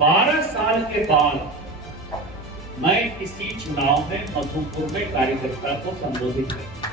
12 साल के बाद मैं किसी चुनाव में मधुपुर में कार्यकर्ता को संबोधित किया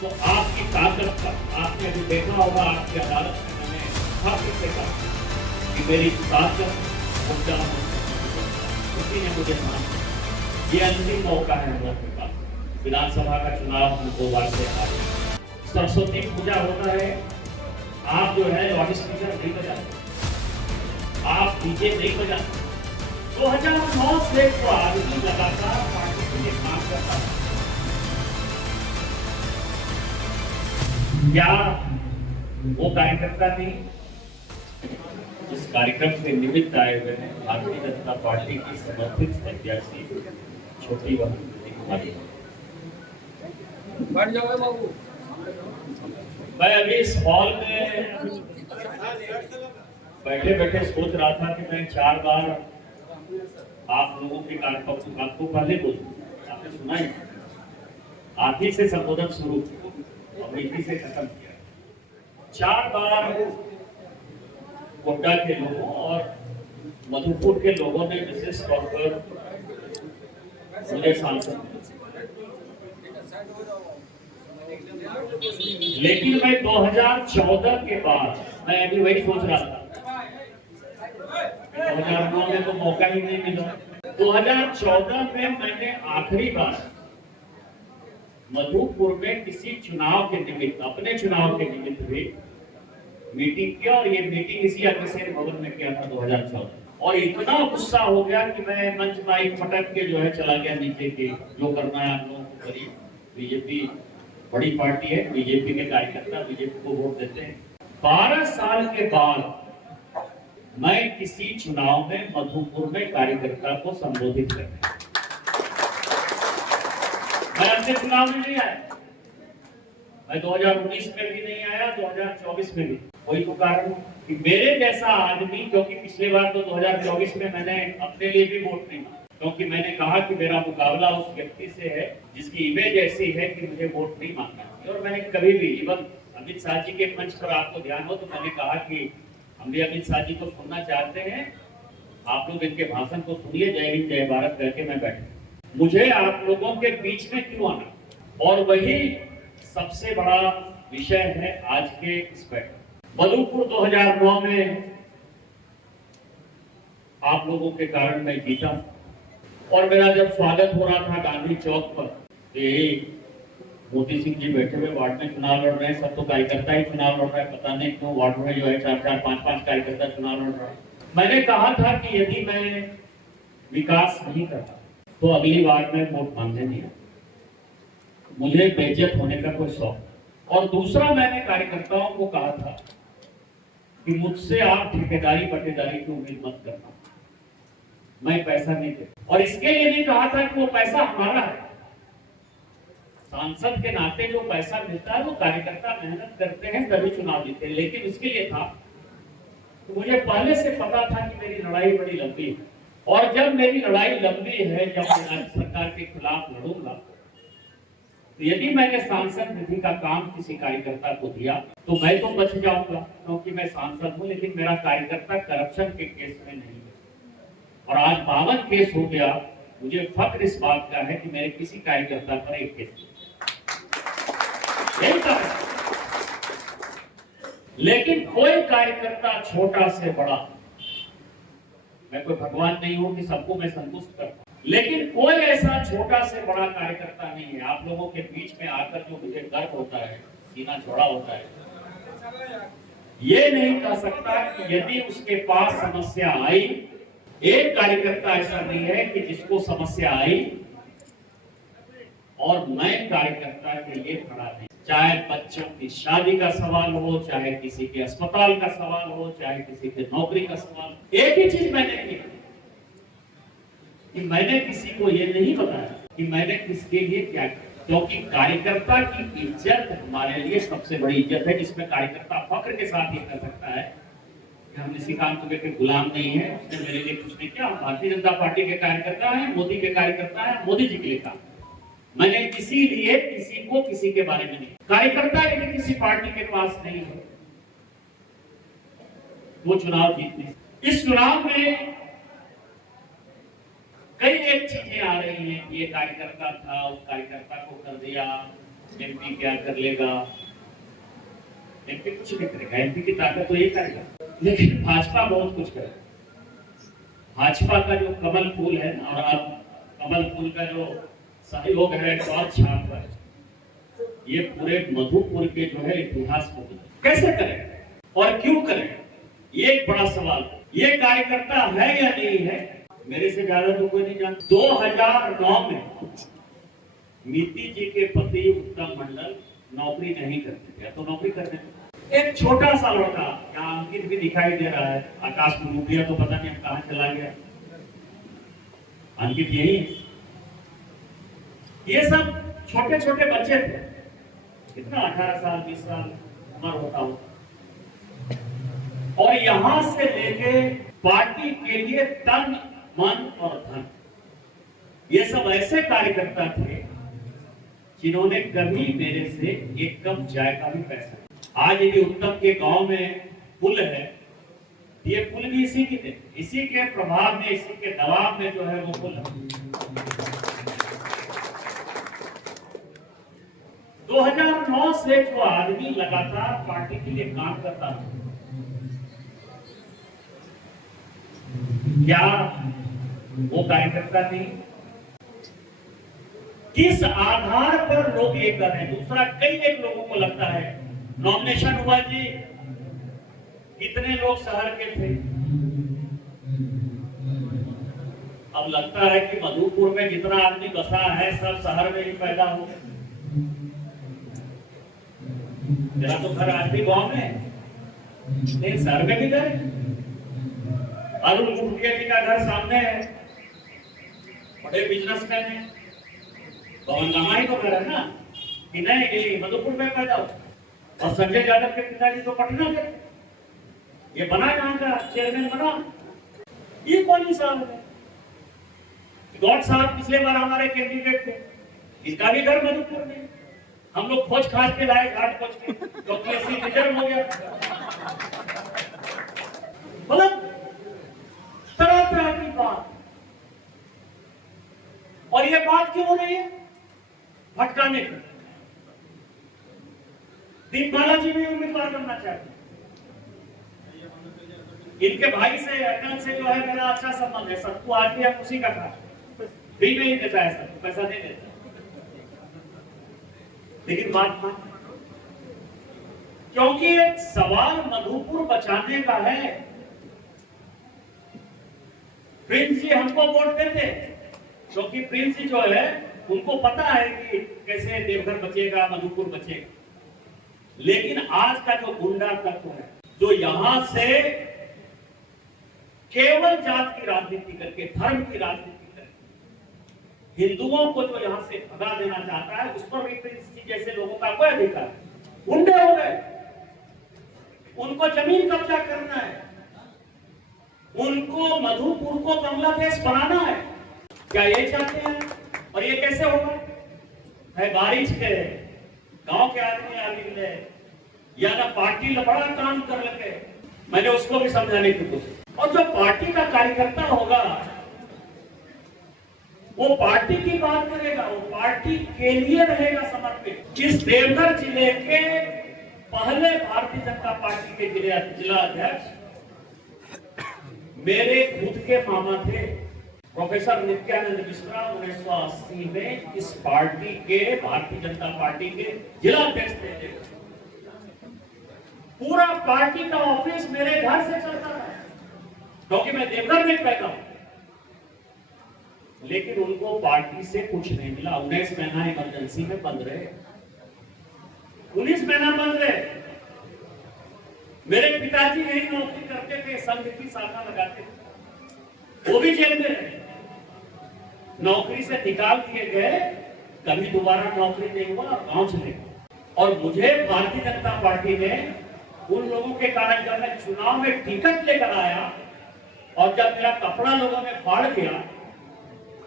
तो आपकी ताकत का आपने भी देखा होगा। आपकी अदालत में मैंने स्थापित से कहा कि मेरी ताकत उसी ने मुझे माना। ये अंतिम मौका है हम लोग के पास। विधानसभा का चुनाव हम 2 बार से हारे। सरस्वती पूजा होता है, आप जो है लाउड स्पीकर नहीं बजाते, आप डीजे नहीं बजाते। 2009 से तो आदमी लगातार पार्टी के लिए काम करता है। क्या वो कार्यकर्ता नहीं जिस कार्यक्रम से निमित्त आए हुए हैं भारतीय जनता पार्टी की समर्थित प्रत्याशी छोटी बहन। मैं अभी इस हॉल में बैठे बैठे सोच रहा था कि मैं 4 बार आप लोगों के कार्यक्रम आपको पहले बोलूं, आपने सुना ही, आप ही से संबोधन शुरू और इसी से खत्म किया। 4 बार गोड्डा के लोगों और मधुपुर के लोगों ने विशेष तौर पर मुझे सांसद, लेकिन मैं 2014 के बाद मैं अभी वही सोच रहा था। 2009 में तो मौका ही नहीं मिला। 2014 में मैंने आखिरी बार मधुपुर में किसी चुनाव के निमित्त, अपने चुनाव के निमित्त भी मीटिंग किया और ये मीटिंग इसी अग्रसेन भवन में किया था 2014। और इतना गुस्सा हो गया कि मैं मंच माइक फटक के जो है चला गया नीचे के। जो करना है आप लोगों को करिए, बीजेपी बड़ी पार्टी है, बीजेपी के कार्यकर्ता बीजेपी को वोट देते हैं। 12 साल के बाद मैं किसी चुनाव में मधुपुर में कार्यकर्ता को संबोधित करने, मैं अपने चुनाव में नहीं आया, मैं 2019 में भी नहीं आया, 2024 में भी। कोई तो कारण कि मेरे जैसा आदमी, क्योंकि पिछले बार तो 2024 में मैंने अपने लिए भी वोट नहीं मांगा, क्योंकि मैंने कहा कि मेरा मुकाबला उस व्यक्ति से है जिसकी इमेज ऐसी है कि मुझे वोट नहीं मांगना। और मैंने कभी भी, इवन अमित शाह जी के मंच पर आपको ध्यान हो तो मैंने कहा कि हम भी अमित शाह जी को सुनना चाहते हैं, आप लोग इनके भाषण को सुनिए, जय हिंद जय भारत करके मैं बैठा। मुझे आप लोगों के बीच में क्यों आना, और वही सबसे बड़ा विषय है आज के इस बैठक। मधुपुर 2009 में आप लोगों के कारण मैं जीता और मेरा जब स्वागत हो रहा था गांधी चौक पर, मोदी सिंह जी बैठे हुए वार्ड में चुनाव लड़ रहे हैं, सब तो कार्यकर्ता ही चुनाव लड़ रहा है, पता नहीं क्यों वार्ड में जो है 4-4, 5-5 कार्यकर्ता चुनाव लड़ रहा है। मैंने कहा था कि यदि मैं विकास नहीं करता तो अगली बार मैं वोट मांगने नहीं आता, मुझे बेइज्जत होने का कोई शौक। और दूसरा, मैंने कार्यकर्ताओं को कहा था कि मुझसे आप ठेकेदारी बटेदारी की उम्मीद मत करना, मैं पैसा नहीं देता। और इसके लिए नहीं कहा था कि वो पैसा हमारा है, सांसद के नाते जो पैसा मिलता है वो कार्यकर्ता मेहनत करते हैं तभी चुनाव जीते हैं। लेकिन इसके लिए था तो मुझे पहले से पता था कि मेरी लड़ाई बड़ी लंबी है, और जब मेरी लड़ाई लंबी है, जब मैं राज्य सरकार के खिलाफ लड़ूंगा, तो यदि मैंने सांसद निधि का काम किसी कार्यकर्ता को दिया तो मैं तो बच जाऊंगा क्योंकि मैं सांसद हूं, लेकिन मेरा कार्यकर्ता करप्शन के केस में नहीं है। और आज 52 केस हो गया। मुझे फख्र इस बात का है कि मेरे किसी कार्यकर्ता पर एक केस नहीं था। लेकिन कोई कार्यकर्ता छोटा से बड़ा, मैं कोई भगवान नहीं हूं कि सबको मैं संतुष्ट करता, लेकिन कोई ऐसा छोटा से बड़ा कार्यकर्ता नहीं है। आप लोगों के बीच में आकर जो मुझे गर्व होता है, सीना चौड़ा होता है, ये नहीं कह सकता कि यदि उसके पास समस्या आई, एक कार्यकर्ता ऐसा नहीं है कि जिसको समस्या आई और मैं कार्यकर्ता के लिए खड़ा नहीं। चाहे बच्चों की शादी का सवाल हो, चाहे किसी के अस्पताल का सवाल हो, चाहे किसी के नौकरी का सवाल, एक ही चीज मैंने की कि मैंने किसी को ये नहीं बताया कि मैंने किसके लिए क्या किया, क्योंकि कार्यकर्ता की इज्जत हमारे लिए सबसे बड़ी इज्जत है, जिसमें कार्यकर्ता फख्र के साथ ये कर सकता है कि हम निशिकांत दुबे के गुलाम नहीं है, उसने मेरे लिए कुछ नहीं किया, हम भारतीय जनता पार्टी के कार्यकर्ता हैं, मोदी के कार्यकर्ता हैं, मोदी जी के लिए काम। मैंने किसी लिए किसी को किसी के बारे में नहीं। कार्यकर्ता यदि किसी पार्टी के पास नहीं है वो चुनाव जीत नहीं। इस चुनाव में चीजें आ रही हैं, ये कार्यकर्ता था, उस कार्यकर्ता को कर दिया, एमपी क्या कर लेगा, एमपी कुछ नहीं करेगा, एमपी की ताकत तो ये करेगा। लेकिन भाजपा बहुत कुछ करेगा। भाजपा का जो कमल फूल है और अब कमल फूल का जो सहयोग है, टॉर्च छाप है, ये पूरे मधुपुर के जो है इतिहास को कैसे करें और क्यों करें, ये एक बड़ा सवाल है। ये कार्यकर्ता है या नहीं है, मेरे से ज्यादा तो कोई नहीं जानता। 2009 में नीति जी के पति उत्तम मंडल नौकरी नहीं करते थे, तो नौकरी करते थे। एक छोटा सा लड़का, यहाँ अंकित भी दिखाई दे रहा है, आकाश मुनुकिया तो पता नहीं कहां चला गया, अंकित यही है। ये सब छोटे छोटे बच्चे थे, कितना 18 साल 20 साल उम्र होता हो, और यहां से लेके पार्टी के लिए तन मन और धन, ये सब ऐसे कार्यकर्ता थे जिन्होंने कभी मेरे से एक कप चाय का भी पैसा। आज यदि उत्तम के गांव में पुल है, ये पुल भी इसी की थे, इसी के प्रभाव में, इसी के दबाव में जो है वो पुल है। 2009 से जो आदमी लगातार पार्टी के लिए काम करता है, क्या वो कार्यकर्ता नहीं? किस आधार पर लोग ये कर रहे हैं? दूसरा, कई एक लोगों को लगता है नॉमिनेशन हुआ जी, कितने लोग शहर के थे, अब लगता है कि मधुपुर में जितना आदमी बसा है सब शहर में ही पैदा हो गए। मेरा तो घर आज भी गांव में, लेकिन शहर में भी गए। अरुण गुटिया जी का घर सामने है, बड़े बिजनेसमैन है, पवन लमाई तो घर है ना, कि नहीं मधुपुर में पैदा हो। और संजय यादव के पिताजी तो पटना के, ये बना यहाँ का चेयरमैन बना, ये कौन साहब है? गौड साहब पिछले बार हमारे कैंडिडेट थे, इनका भी घर मधुपुर में, हम लोग खोज खाज के लाए, घाट खोज के, क्योंकि ऐसी रिजर्व हो गया। मतलब तरह तरह की बात, और ये बात क्यों हो रही है? भटकाने की। दीपमाला जी भी उम्मीदवार बनना चाहते हैं, इनके भाई से अटल से जो है मेरा अच्छा संबंध है, सबको आज भी हम उसी का था, फ्री में ही देता है, सबको पैसा नहीं देता। लेकिन बात मान, क्योंकि एक सवाल मधुपुर बचाने का है। प्रिंस जी हमको वोट देते, क्योंकि प्रिंस जी जो है उनको पता है कि कैसे देवघर बचेगा, मधुपुर बचेगा। लेकिन आज का जो गुंडा तत्व है, जो यहां से केवल जात की राजनीति करके, धर्म की राजनीति करके हिंदुओं को जो यहां से भगा देना चाहता है, उस पर भी प्रिंस जी जैसे लोगों का कोई अधिकार? गुंडे हो गए, उनको जमीन कब्जा करना है, उनको मधुपुर को बांग्लादेश बनाना है, क्या ये चाहते हैं? और ये कैसे होगा? है बारिश के गांव के आदमी आदमी या ना पार्टी बड़ा काम कर लगे, मैंने उसको भी समझाने की कोशिश। और जो पार्टी का कार्यकर्ता होगा वो पार्टी की बात करेगा, वो पार्टी के लिए रहेगा समर्पित। इस देवघर जिले के पहले भारतीय जनता पार्टी के जिला अध्यक्ष मेरे खुद के मामा थे, प्रोफेसर नित्यानंद मिश्रा 1980 में इस पार्टी के, भारतीय जनता पार्टी के जिला अध्यक्ष थे। पूरा पार्टी का ऑफिस मेरे घर से चलता है, क्योंकि मैं देवघर में पैदा हूं। लेकिन उनको पार्टी से कुछ नहीं मिला। 19 महीना इमरजेंसी में बंद रहे, 19 महीना बंद रहे। मेरे पिताजी यही नौकरी करते थे, संघ की शाखा लगाते थे, वो भी जेल में रहे, नौकरी से निकाल दिए गए, कभी दोबारा नौकरी नहीं हुआ, गांव चले गए। और मुझे भारतीय जनता पार्टी ने उन लोगों के कारण, जब मैं चुनाव में टिकट लेकर आया और जब मेरा कपड़ा लोगों ने फाड़ दिया,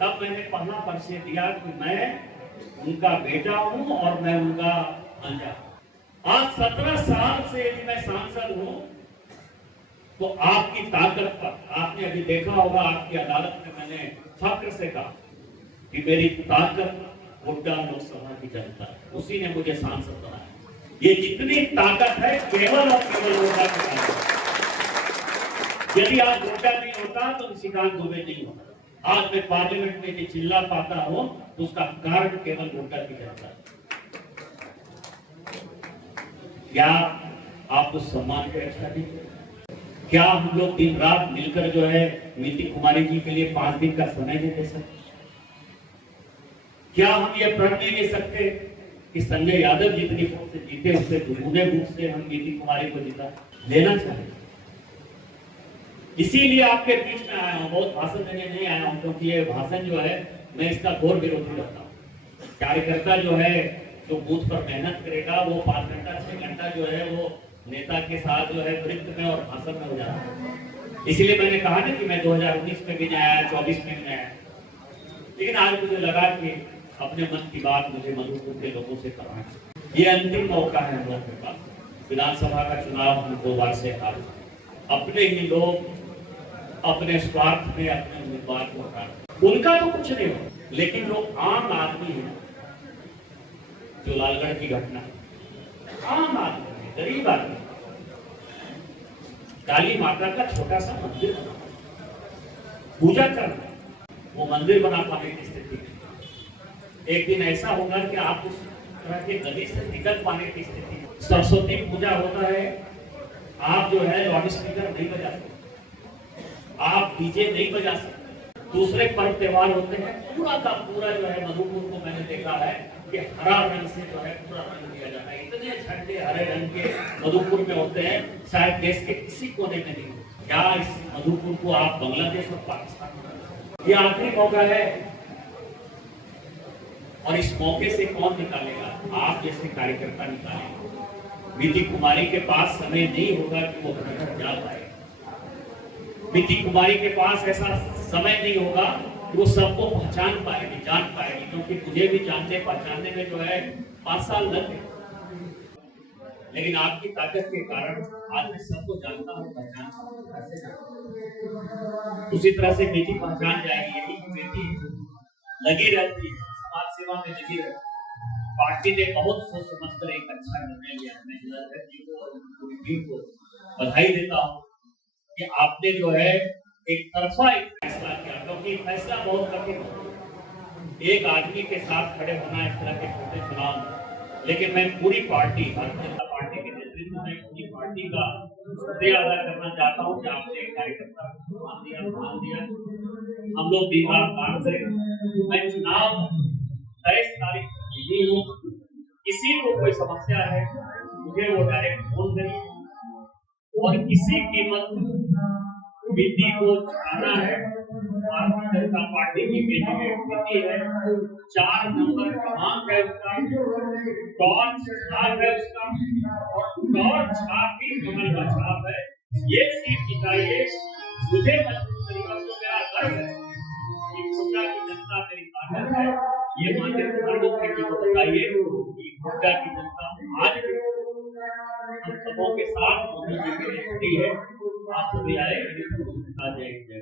तब मैंने पहला परिचय दिया कि मैं उनका बेटा हूं और मैं उनका भांजा। आज 17 साल से यदि मैं सांसद हूं, तो आपकी ताकत पर, आपने अभी देखा होगा आपकी अदालत में मैंने फक्र से कहा कि मेरी ताकत गोड्डा लोकसभा की जनता, उसी ने मुझे सांसद बनाया। ये जितनी ताकत है केवल और केवल गोड्डा की ताकत। यदि आज गोड्डा नहीं होता तो निशिकांत दुबे नहीं होता। आज मैं पार्लियामेंट में चिल्ला पाता हूं तो उसका कारण केवल गोड्डा की जनता। क्या आप उस सम्मान को रक्षा दीजिए? क्या हम लोग दिन रात मिलकर जो है नीति कुमारी जी के लिए 5 दिन का समय नहीं दे सकते? क्या हम ये प्रण नहीं ले सकते कि संजय यादव जितनी वोट से जीते उससे दुगुने वोट से हम नीति कुमारी को जीता लेना चाहिए? इसीलिए आपके बीच में आया हूं, बहुत भाषण देने नहीं आया हूं, क्योंकि ये भाषण जो है मैं इसका घोर विरोधी रहता हूं। कार्यकर्ता जो है जो बूथ पर मेहनत करेगा वो 5 घंटा 6 घंटा जो है वो नेता के साथ जो है वृत्त में और भाषण में हो जाता है। इसलिए मैंने कहा ना कि मैं 2019 में भी नहीं आया, 24 में नहीं आया, लेकिन आज मुझे लगा कि अपने मन की बात मुझे मधुपुर के लोगों से करना है। ये अंतिम मौका है हम लोग के पास। विधानसभा का चुनाव हम 2 बार से हारे। अपने ही लोग अपने स्वार्थ में अपने उम्मीदवार को हटाते, उनका तो कुछ नहीं हो, लेकिन जो आम आदमी है, जो लालगढ़ की घटना, आम आदमी गरीब आदमी काली माता का छोटा सा मंदिर बना, पूजा करना, वो मंदिर बना पाने की स्थिति में एक दिन ऐसा होगा कि आप उस तरह के गली से निकल पाने की स्थिति में। सरस्वती पूजा होता है, आप जो है लाउड स्पीकर नहीं बजा सकते, आप डीजे नहीं बजा सकते। दूसरे पर्व त्योहार होते हैं, पूरा का पूरा जो है मधुपुर को मैंने देखा है कि हरा रंग से जो है पूरा रंग दिया जाता है। इतने झंडे हरे रंग के मधुपुर में होते हैं, शायद देश के किसी कोने में नहीं। क्या इस मधुपुर को आप बांग्लादेश और पाकिस्तान, ये आखिरी मौका है और इस मौके से कौन निकालेगा? आप जैसे कार्यकर्ता निकालेंगे। नीति कुमारी के पास समय नहीं होगा कि वो घर जा पाए। नीति कुमारी के पास ऐसा समय नहीं होगा कि वो सबको पहचान पाएगी, जान पाएगी, क्योंकि मुझे भी जानने पहचानने में जो है 5 साल लग गए। लेकिन आपकी ताकत के कारण आज मैं सबको जानता हूँ, पहचानता हूँ। उसी तरह से बेटी पहचान जाएगी। यही बेटी लगी रहती है, समाज सेवा में लगी रहती है। पार्टी ने बहुत सोच समझकर एक अच्छा निर्णय लिया। मैं जिलाध्यक्ष जी को और पूरी टीम को बधाई देता हूँ कि आपने जो है एक तरफा एक फैसला किया, क्योंकि फैसला बहुत कठिन है एक आदमी के साथ खड़े होना इस तरह के छोटे चुनाव में। लेकिन मैं पूरी पार्टी, भारतीय जनता पार्टी के नेतृत्व में पूरी पार्टी का शुक्रिया अदा करना चाहता हूँ कि आपने कार्यकर्ता को मान दिया। हम लोग दिन रात काम करें। मैं चुनाव 23 तारीख की हूँ, किसी को कोई समस्या है मुझे वो डायरेक्ट फोन करिए, और किसी कीमत विधि को चुकाना है। भारतीय जनता पार्टी की विधि है, 4 नंबर क्रमांक है उसका, टॉर्च छाप है उसका, और टॉर्च छाप ही कमल का छाप है। ये सीट जिताइए, मुझे मजबूत करेगा। तो मेरा गर्व है कि गोड्डा की जनता मेरी ताकत है। ये माननीय प्रधानमंत्री जी को बताइए कि गोड्डा की जनता आज भी हम सबों के साथ मोदी जी की खड़ी है। आप सभी आए, आ जाएंगे।